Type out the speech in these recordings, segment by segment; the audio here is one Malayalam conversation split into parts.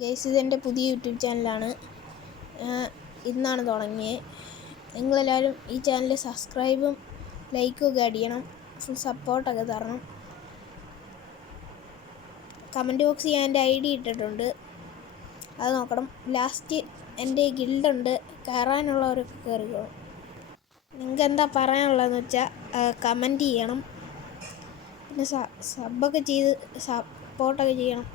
ഗൈസ്, ഇതെൻ്റെ പുതിയ യൂട്യൂബ് ചാനലാണ്. ഇന്നാണ് തുടങ്ങിയത്. നിങ്ങളെല്ലാവരും ഈ ചാനൽ സബ്സ്ക്രൈബും ലൈക്കും ഒക്കെ അടിക്കണം, ഫുൾ സപ്പോർട്ടൊക്കെ തരണം. കമൻറ്റ് ബോക്സിൽ ഞാൻ എൻ്റെ ID ഇട്ടിട്ടുണ്ട്, അത് നോക്കണം. ലാസ്റ്റ് എൻ്റെ ഗിൽഡുണ്ട്, കയറാനുള്ളവരൊക്കെ കയറിക്കോളും. നിങ്ങൾക്ക് എന്താ പറയാനുള്ളതെന്ന് വെച്ചാൽ കമൻറ്റ് ചെയ്യണം, പിന്നെ സബ്ബൊക്കെ ചെയ്ത് സപ്പോർട്ടൊക്കെ ചെയ്യണം.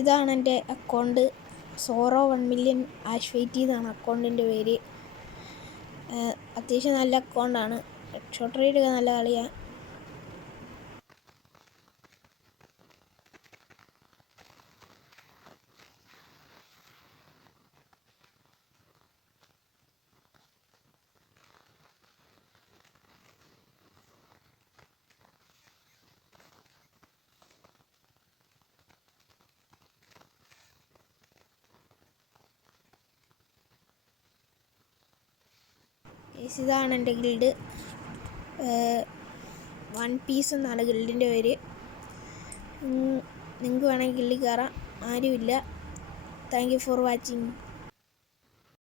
ഇതാണ് എൻ്റെ അക്കൗണ്ട്. സോറോ 1 മില്യൺ ആഷ്വൈറ്റി എന്നാണ് അക്കൗണ്ടിൻ്റെ പേര്. അത്യാവശ്യം നല്ല അക്കൗണ്ടാണ്. ഷോർട്ട് റൈഡൊക്കെ നല്ല കളിയാണ്. ഇതാണ് എൻ്റെ ഗിൽഡ്. 1 പീസ് എന്നാണ് ഗിൽഡിൻ്റെ പേര്. നിങ്ങൾക്ക് വേണമെങ്കിൽ ഗിൽഡിൽ കയറാം, ആരുമില്ല. Thank you for watching.